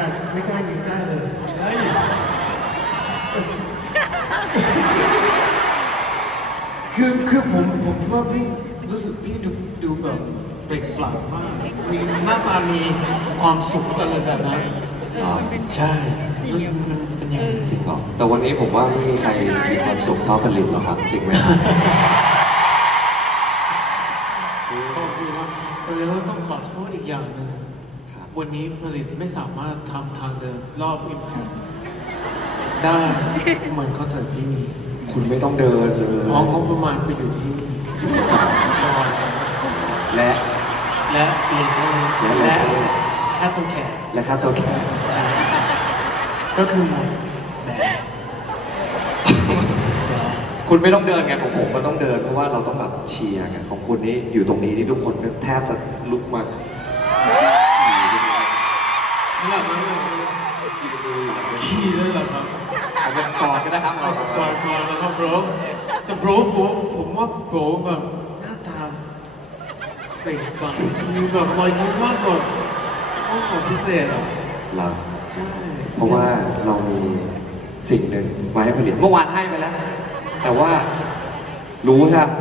ล้าไม่กล้ายืนใกล้เลยเฮ้ยคือคือผมผมคิดว่าพี่รู้สึกพี่ดูดูแบบเปล่งปลั่งมาก มีหน้าตามีความสุขอะไรแบบนั้นอ๋อใช่มันมันเป็นยังไงจริงเหรอแต่วันนี้ผมว่าไม่มีใครมีความสุขเท่าผลิตหรอกครับ จริงไหมครับขอบคุณครับเออแล้วต้องขอโทษอีกอย่างหนึ่งครับ วันนี้ผลิตไม่สามารถทำทางเดินรอบอิมแพคได้เหมือนคอนเสิร์ตพี่มีคุณไม่ต้องเดินเลยเพราะงบประมาณไปอยู่ที่จอดจอยและ และเลเซอร์และเลเซอร์ ค่าตัวแขกและค่าตัวแขกใช่ก็คือหมดแบคุณไม่ต้องเดินไงของผมมันต้องเดินเพราะว่าเราต้องแบบเชียร์ไงของคุณนี่อยู่ตรงนี้นี่ทุกคนแทบจะลุกมา ขี่ขึ้นมาขนาดนั้นเลยยืนดูอยู่แบบนี้ขี่เลยเหรอครับเอาเป็นกอดก็ได้ครับเอาก่อนก่อนนะครับโบรแต่โบรผมผมว่าโบรแบบหน้าตาเปล่งปลั่งมีแบบรอยยิ้มมากกว่าโอ้ของพิเศษอะเราใช่เพราะว่าเรามีสิ่งหนึ่งไว้ให้ผลิตเมื่อวานให้ไปแล้ว แต่ว่ารู้ใช่ไหม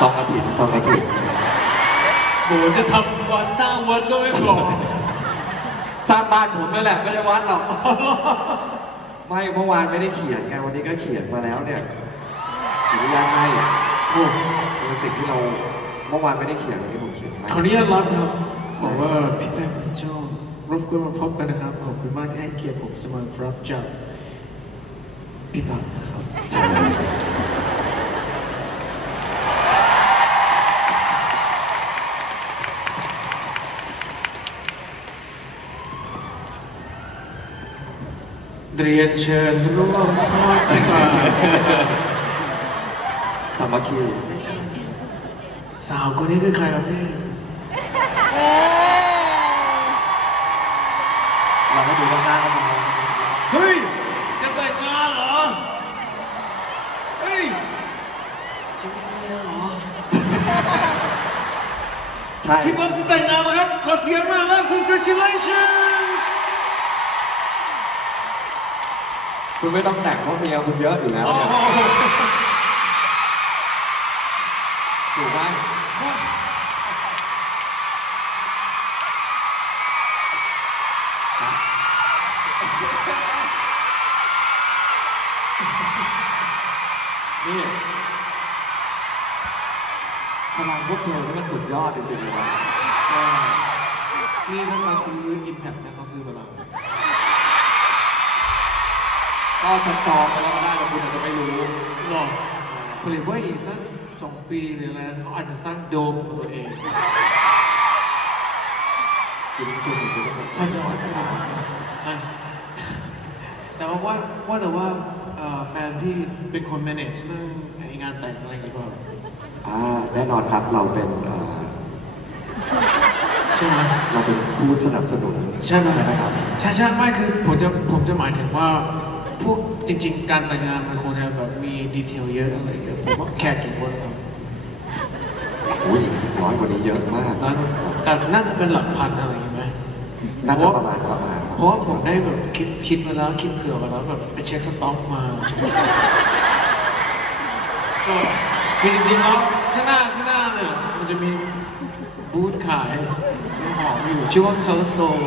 สองอาทิตย์สองอาทิตย์โบจะทำวัดสร้างวัดก็ไม่บอก สร้างบ้านผมนั่นแหละไม่ใช่วัดหรอก ไม่เมื่อวานไม่ได้เขียนไงวันนี้ก็เขียนมาแล้วเนี่ยอนุญาตให้โอ้เป็นสิ่งที่เราเมื่อวานไม่ได้เขียนวันนี้ผมเขียนให้ขออนุญาตรับครับบอกว่าพี่แป้งพี่โจ้รบกวนมาพบกันนะครับ ขอบคุณมากที่ให้เกียรติผมเสมอครับจากพี่บัตรนะครับ ใช่ รียนเชิญร่วมทอดป่าสามัคคีไม่ใช่สาวคนนี้คือใครครับพี่เราก็ดูข้างหน้ากันมาเฮ้ย จะแต่งงานเหรอ เฮ้ย จะมีเมียเหรอ ใช่ พี่บ๊อบจะแต่งงานแล้วครับ ขอเสียงมากว่า congratulations คุณไม่ต้องแต่งเพราะเมียคุณเยอะอยู่แล้วโอ้เนี่ยโหถูกไหมนี่พลังพวกเธอนี่มันสุดยอดจริงๆเลยนะ นี่ถ้าเขาซื้อ Impact นะเขาซื้อไปแล้ว ก็จะจองไปแล้วก็ได้แต่คุณอาจจะไม่รู้หรอผลิตว่าอีกสักสองปีหรืออะไรเขาอาจจะสร้างโดมของตัวเองคุณชวนผมคุณต้องใช่จะว่าอะแต่ว่าว่าว่าแต่ว่าเอ่อแฟนพี่เป็นคน manage เรื่องไอ้งานแต่งอะไรอย่างเงี้ยเปล่าอ่าแน่นอนครับเราเป็นเอ่อใช่ไหมเราเป็นผู้สนับสนุนใช่ไหมครับใช่ใช่ไม่คือผมจะผมจะหมายถึงว่า พวกจริง ๆ การแต่งงานมันคงจะแบบมีดีเทลเยอะอะไรอย่างเงี้ยผมว่าแขกกี่คนครับอุ้ยน้อยกว่านี้เยอะมากแล้วแต่น่าจะเป็นหลักพันอะไรอย่างเงี้ยไหมน่าจะประมาณประมาณเพราะว่าผมได้แบบคิดคิดมาแล้วคิดเผื่อมาแล้วแบบไปเช็คสต็อกมาก็คือจริงๆแล้วข้างหน้าข้างหน้าเนี่ยมันจะมีบูธขายน้ำหอมอยู่ชื่อว่า Color Soul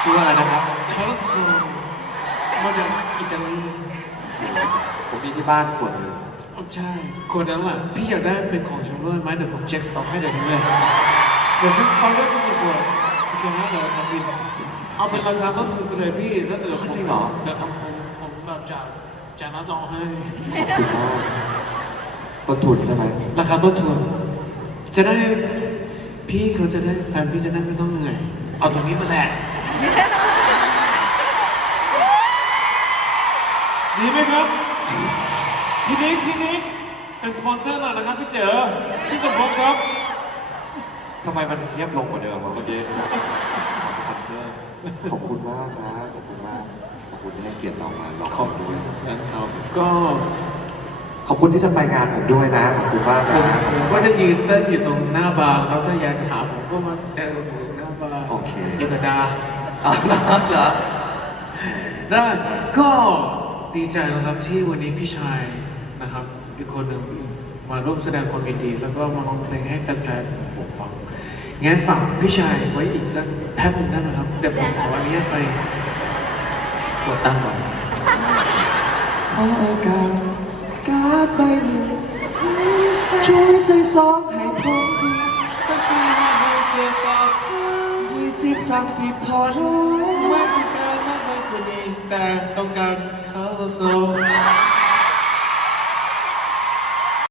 ชื่อว่าอะไรนะครับ Color Soul มาจากอิตาลีผมมีที่บ้านขวดหนึงอ๋อใช่คนนั้นแหละพี่อยากได้เป็นของชำร่วยไหมเดี๋ยวผมเช็คสต็อกให้เดี๋ยวนี้เลยเดี๋ยวเช็คสต็อกได้เป็นกี่ขวดโอเคนะเดี๋ยวทำบินเอาเป็นราคาต้นทุนไปเลยพี่แล้วเดี๋ยวผมจริงเหรอเดี๋ยวทำผมผมแบบจ่ายจ่ายหน้าซองให้ขอบคุณมากต้นทุนใช่ไหมราคาต้นทุน จะได้พี่เขาจะได้แฟนพี่จะได้ไม่ต้องเหนื่อย เอาตรงนี้มาแหละ ดีไหมครับ พี่นิกพี่นิกเป็นสปอนเซอร์หน่อยนะครับพี่เจ๋อพี่สมภพครับ ทำไมมันเงียบลงกว่าเดิมวะเมื่อกี้ขอสปอนเซอร์ ขอบคุณมากนะ ขอบคุณมาก ขอบคุณที่ให้เกียรติเรามาลองขอบดูคุณนะครับก็ขอบคุณที่จะไปงานผมด้วยนะ ขอบคุณมากผมนะผมก็จะยืนเต้นอยู่ตรงหน้าบาร์ครับถ้าอยากจะหาผมก็มาเจอผมหน้าบาร์โอเคดียวกับดา เอาละเหรอ ได้ก็ ดีใจนะครับที่วันนี้พี่ชายนะครับอีกคนหนึ่งมาร่วมแสดงความยินดี แล้วก็มาร้องเพลงให้แฟนๆผมฟังงั้นฝากพี่ชายไว้อีกสักแป๊บหนึงได้ไหมครับเดี๋ยวผมขออนุญาตไปกดตังค์ก่อนขอโอกาสการ์ดใบหนึ่งช่วยใส่ซองให้ผมทีสักสี่ห้าเจ็ดแปดยี่สิบสามสิบพอแล้วไม่ต้อง การมากไปกว่านี้แต่ต้องการเคาร์โซ